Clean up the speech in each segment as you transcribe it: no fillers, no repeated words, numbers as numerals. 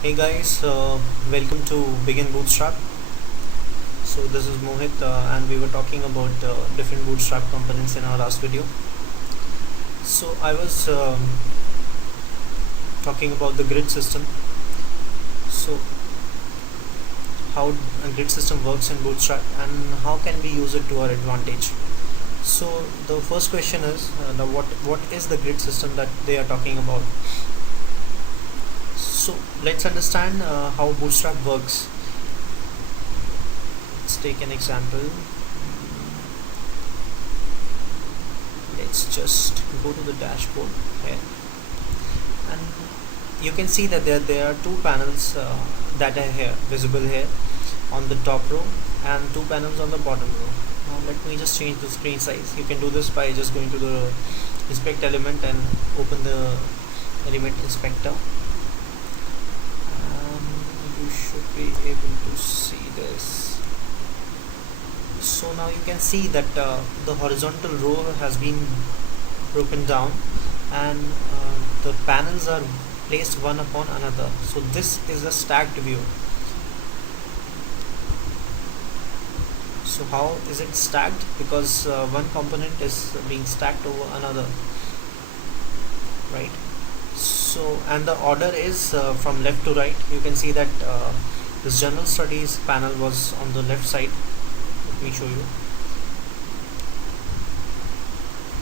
Hey guys, welcome to Begin Bootstrap. So this is Mohit, and we were talking about different Bootstrap components in our last video. So I was talking about the grid system. So how a grid system works in Bootstrap and how can we use it to our advantage. So the first question is what is the grid system that they are talking about. So let's understand how Bootstrap works. Let's take an example. Let's just go to the dashboard here, and you can see that there are two panels that are here visible here on the top row and two panels on the bottom row. Now let me just change the screen size. You can do this by just going to the inspect element and open the element inspector, and you should be able to see this. So now you can see that the horizontal row has been broken down, and the panels are placed one upon another. So this is a stacked view. So how is it stacked? Because one component is being stacked over another, right? So, and the order is from left to right. You can see that this general studies panel was on the left side. Let me show you.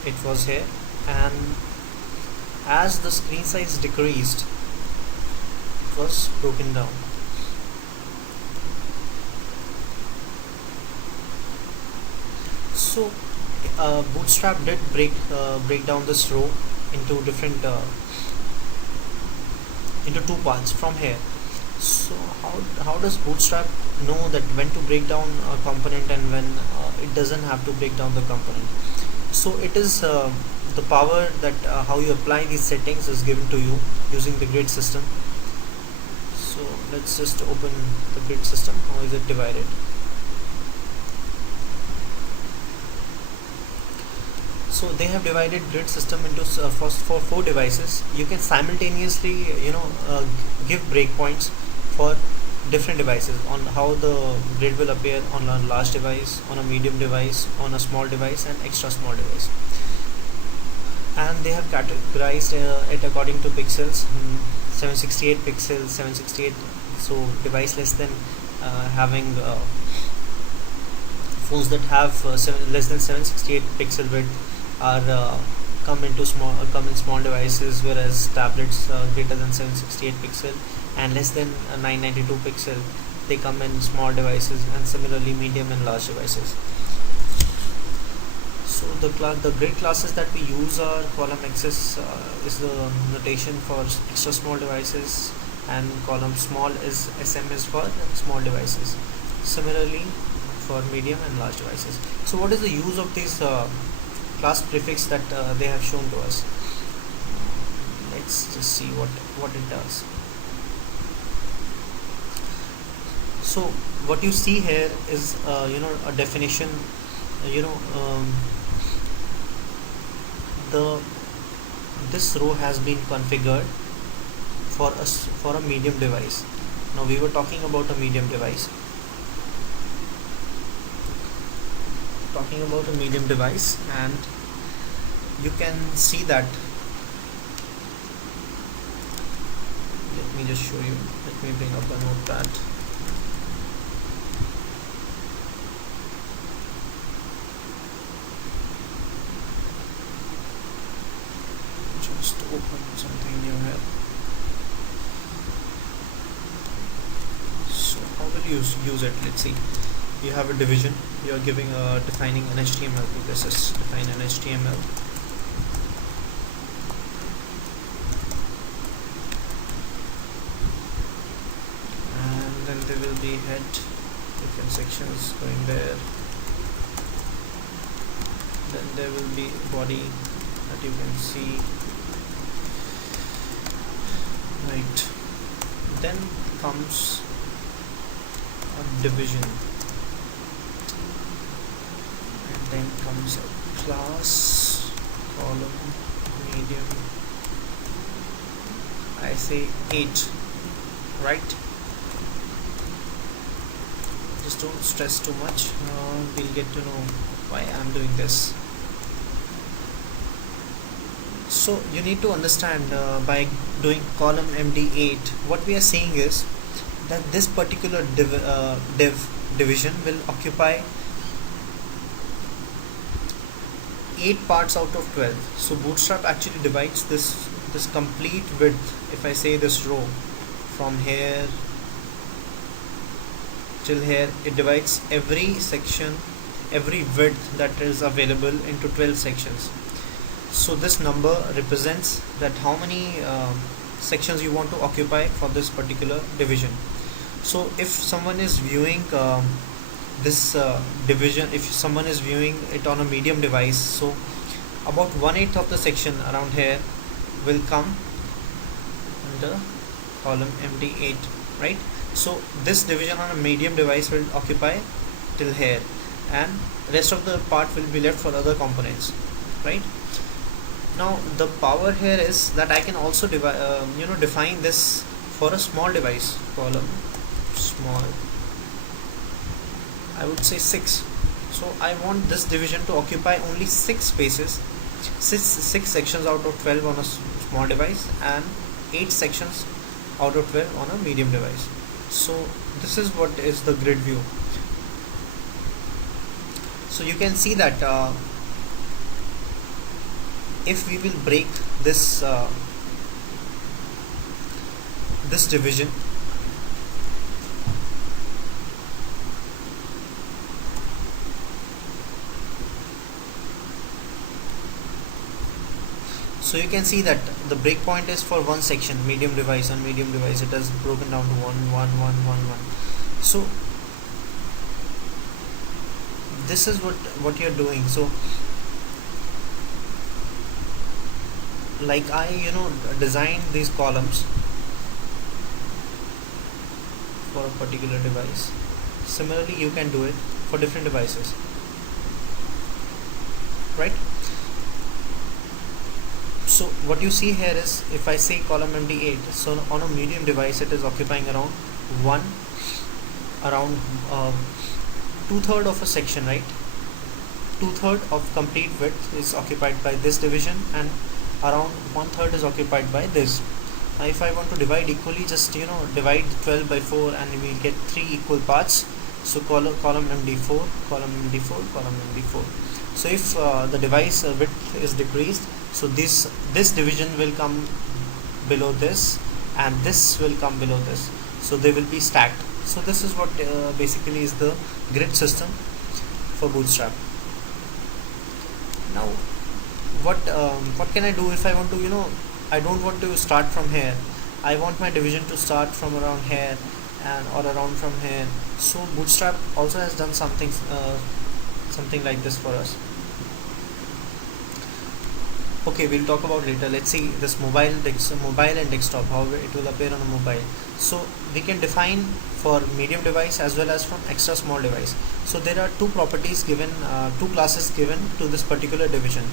It was here, and as the screen size decreased, it was broken down. So Bootstrap did break down this row into different into two parts from here. So how does Bootstrap know that when to break down a component and when it doesn't have to break down the component? So it is the power that how you apply these settings is given to you using the grid system. So let's just open the grid system. How is it divided? So they have divided grid system into for 4 devices. You can simultaneously give breakpoints for different devices on how the grid will appear on a large device, on a medium device, on a small device, and extra small device. And they have categorized it according to pixels. 768 pixels, 768. So device less than having phones that have less than 768 pixel width are come in small devices, whereas tablets greater than 768 pixel and less than 992 pixel, they come in small devices, and similarly medium and large devices. So the grid classes that we use are column access is the notation for extra small devices, and column small is SMS for small devices, similarly for medium and large devices. So what is the use of these class prefix that they have shown to us? Let's just see what it does. So what you see here is a definition. This row has been configured for a medium device. Now we were talking about a medium device. And you can see that. Let me just show you. Let me bring up the notepad. Just open something new here. So how will you use it? Let's see. You have a division. You are defining an HTML. This is define an HTML. And then there will be head, different sections going there. Then there will be body that you can see. Right. Then comes a division. Then comes a class, column, medium. I say 8 right? Just don't stress too much. We'll get to know why I'm doing this. So you need to understand, by doing column MD8, what we are saying is that this particular division will occupy 8 parts out of 12. So Bootstrap actually divides this complete width. If I say this row from here till here, it divides every section, every width that is available into 12 sections. So this number represents that how many sections you want to occupy for this particular division. So if someone is viewing this division, if someone is viewing it on a medium device, so about 1/8 of the section around here will come under column MD8, right? So this division on a medium device will occupy till here, and rest of the part will be left for other components, right? Now the power here is that I can also define this for a small device, column small, I would say 6. So I want this division to occupy only 6 spaces, 6 sections out of 12 on a small device, and 8 sections out of 12 on a medium device. So this is what is the grid view. So you can see that if we will break this this division, so you can see that the breakpoint is for one section, medium device. On medium device it has broken down to 1 1 1 1 1. So this is what you're doing. So like I designed these columns for a particular device. Similarly you can do it for different devices, right? So what you see here is, if I say column MD8, so on a medium device it is occupying around 2/3 of a section, right? 2/3 of complete width is occupied by this division, and around 1/3 is occupied by this. Now if I want to divide equally, just divide 12 by 4 and we will get 3 equal parts. So column MD4, column MD4, column MD4. So if the device width is decreased, so this division will come below this, and this will come below this, so they will be stacked. So this is what basically is the grid system for Bootstrap. Now what can I do if I want to I don't want to start from here, I want my division to start from around here or around from here. So Bootstrap also has done something like this for us. Okay, we'll talk about later. Let's see this mobile and desktop, how it will appear on a mobile. So we can define for medium device as well as from extra small device. So there are two properties given, two classes given to this particular division.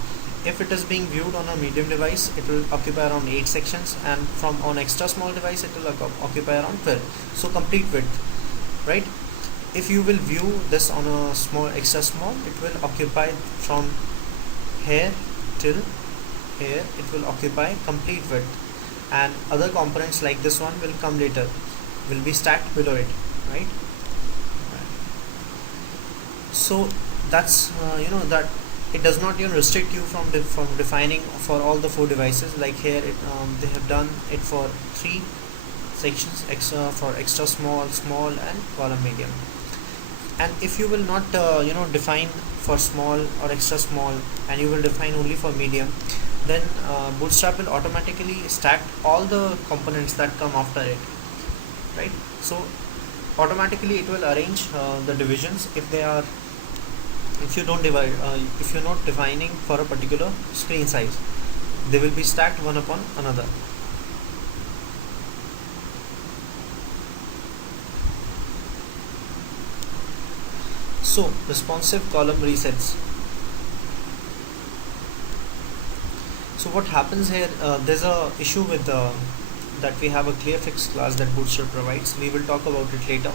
If it is being viewed on a medium device, it will occupy around 8 sections, and from on extra small device it will occupy around 12. So complete width, right? If you will view this on a extra small, it will occupy from here till here, it will occupy complete width, and other components like this one will come later, will be stacked below it, right? So that's that it does not restrict you from defining for all the 4 devices. Like here they have done it for 3 sections, for extra small, small, and column medium. And if you will not define for small or extra small, and you will define only for medium, then Bootstrap will automatically stack all the components that come after it, right? So automatically it will arrange the divisions if you don't divide, if you're not defining for a particular screen size, they will be stacked one upon another. So responsive column resets. So what happens here, there's a issue with that we have a clear fixed class that Bootstrap provides. We will talk about it later.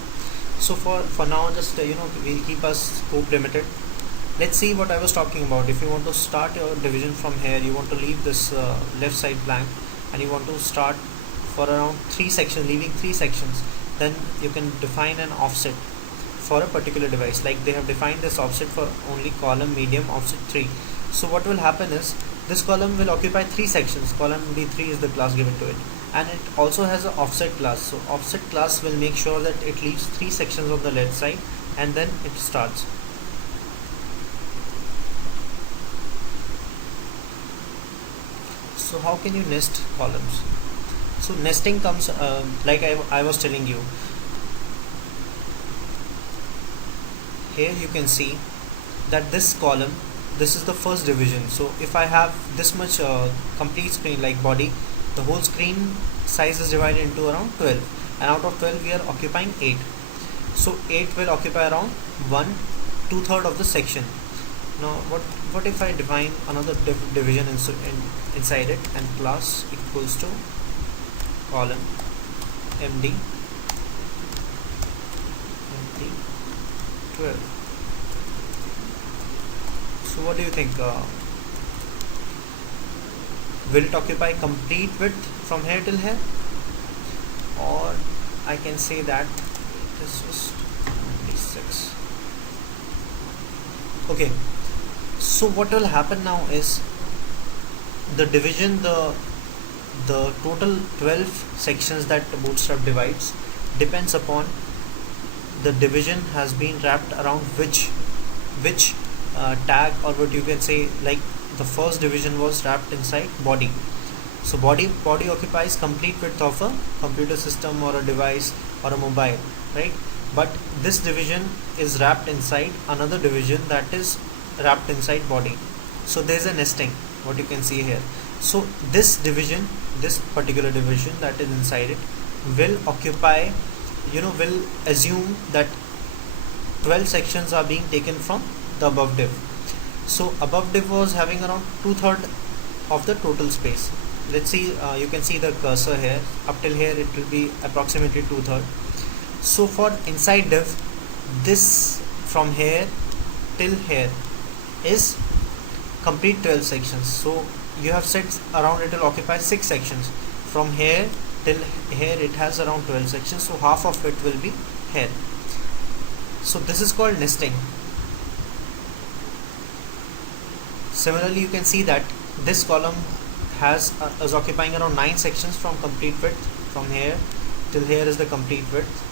So for now, just we'll keep our scope limited. Let's see what I was talking about. If you want to start your division from here, you want to leave this left side blank, and you want to start for around 3 sections, leaving 3 sections, then you can define an offset for a particular device. Like they have defined this offset for only column medium offset 3. So what will happen is this column will occupy 3 sections. Column D3 is the class given to it, and it also has an offset class. So offset class will make sure that it leaves 3 sections on the left side, and then it starts. So how can you nest columns? So nesting comes like I was telling you. Here you can see that this column, this is the first division. So if I have this much complete screen like body, the whole screen size is divided into around 12, and out of 12 we are occupying 8. So 8 will occupy around 1/2 of the section. Now what if I define another division inside it, and class equals to column MD 12. So what do you think? Will it occupy complete width from here till here, or I can say that it is just 26. Okay, so what will happen now is the division, the total 12 sections that Bootstrap divides depends upon the division has been wrapped around which tag, or what you can say, like the first division was wrapped inside body. So body occupies complete width of a computer system or a device or a mobile, right? But this division is wrapped inside another division that is wrapped inside body. So there is a nesting, what you can see here. So this division, this particular division that is inside it, will occupy, will assume that 12 sections are being taken from the above div. So above div was having around 2/3 of the total space. Let's see, you can see the cursor here. Up till here it will be approximately 2/3. So for inside div, this from here till here is complete 12 sections. So you have said around it will occupy 6 sections. From here till here it has around 12 sections, so half of it will be here. So this is called nesting. Similarly, you can see that this column is occupying around 9 sections from complete width. From here till here is the complete width,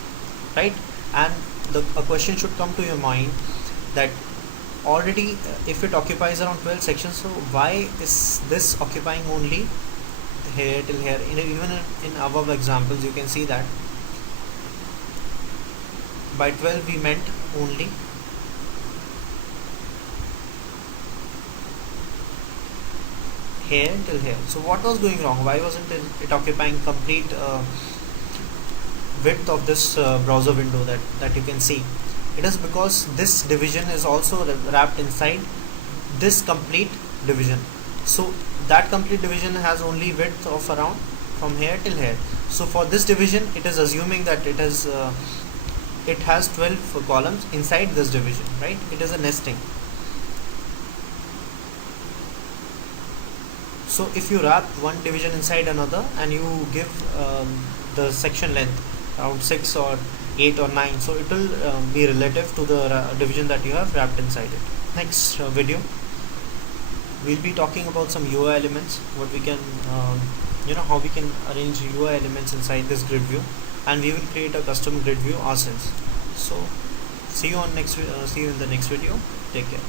right? And a question should come to your mind that already if it occupies around 12 sections, so why is this occupying only here till here? Even in above examples you can see that by 12 we meant only here till here. So what was going wrong? Why wasn't it occupying complete width of this browser window that you can see? It is because this division is also wrapped inside this complete division. So that complete division has only width of around from here till here. So for this division it is assuming that it has 12 columns inside this division, right? It is a nesting. So if you wrap one division inside another and you give the section length around 6 or 8 or 9, so it will be relative to the division that you have wrapped inside it. Next video we'll be talking about some UI elements, what we can how we can arrange UI elements inside this grid view, and we will create a custom grid view ourselves. So see you in the next video. Take care.